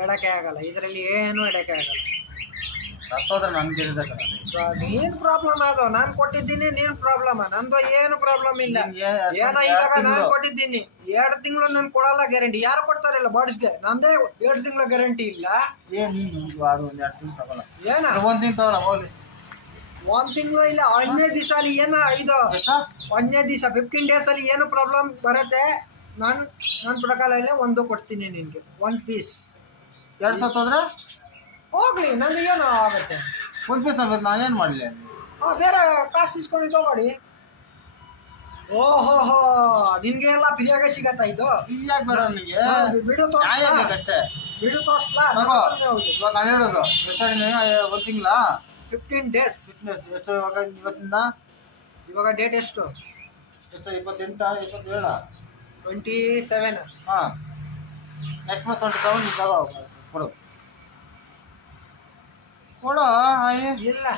ಹೇಳಕ್ಕೆ ಆಗಲ್ಲ, ಇದರಲ್ಲಿ ಏನು ಹೇಳಕ್ಕೆ ಆಗಲ್ಲ. ಸತ್ತೋದ್ರೆ ನನ್ಗೆ ನೀನ್ ಪ್ರಾಬ್ಲಮ್ ಅದು, ನಾನ್ ಕೊಟ್ಟಿದ್ದೀನಿ, ನೀನ್ ಪ್ರಾಬ್ಲಮ್. ನಂದು ಏನು ಪ್ರಾಬ್ಲಮ್ ಇಲ್ಲ. ನಿಮ್ಗೆ ಏನೋ ಎರಡ್ ಇವಾಗ ನಾನ್ ತಿಂಗ್ಳು. ಕೊಟ್ಟಿದ್ದೀನಿ, 2 ತಿಂಗಳು ನಾನು ಕೊಡಲ್ಲ ಗ್ಯಾರಂಟಿ. ಯಾರು ಕೊಡ್ತಾರಲ್ಲ ಬಾಡ್ಸ್ಗೆ, ನಂದೇ 2 ತಿಂಗಳು ಗ್ಯಾರಂಟಿ ಇಲ್ಲ. ನೀನು ಅದು ಒಂದು 2 ತಿಂಗಳು ತಗೊಳ, ಏನ 1 ತಿಂಗಳು ತಗೊಳ ಹೋಗ್ಲಿ. 1 ತಿಂಗಳು ಇಲ್ಲ, 15 ದಿವಸ ಅಲ್ಲಿ ಏನು ಇದು, ಎಷ್ಟಾ 15 ದಿವಸ 15 days ಅಲ್ಲಿ ಏನು ಪ್ರಾಬ್ಲಮ್ ಬರುತ್ತೆ, ನನ್ನ ಪ್ರಕಾರ ಒಂದು ಕೊಡ್ತೀನಿ ನಿನ್ಗೆ, 1 ಪೀಸ್. 2 ಸತ್ತೋದ್ರೆ ಹೋಗ್ಲಿ, ನನಗೆ ಏನು ಆಗುತ್ತೆ. 1 ಪೀಸ್ ನಾನೇನು ಮಾಡಲಿ? ಬೇರೆ ಕಾಸು ಇಸ್ಕೊಂಡು ತಗೊಳ್ಳಿ. ಓಹೋ, ನಿನ್ಗೆ ಎಲ್ಲ ಫ್ರೀಯಾಗೆ ಸಿಗತ್ತಾ ಇದು? ಯಾಕೆ ಬೇಡ ನನಗೆ? ಬಿಡು ನ್ಯಾಯ ತೋರಿಸ್ಲಾ, ಬೇಕಷ್ಟೇ. ಬಿಡು ತೋರಿಸ್ಲಾ. ಇವಾಗ ನಾನು ಹೇಳೋದು ಎಷ್ಟು 1 ತಿಂಗಳ 15 days. ಫಿಟ್ನೆಸ್ ಎಷ್ಟು ಇವಾಗ ಇವತ್ತಿಂದ? ಇವಾಗ ಡೇಟ್ ಎಷ್ಟು? ಎಷ್ಟು 28 27? 27. ಹಾಂ, ನೆಕ್ಸ್ಟ್ ಮಂತ್ 27 ನೀನು ತಗೋ, ಕೊಡು ಇಲ್ಲ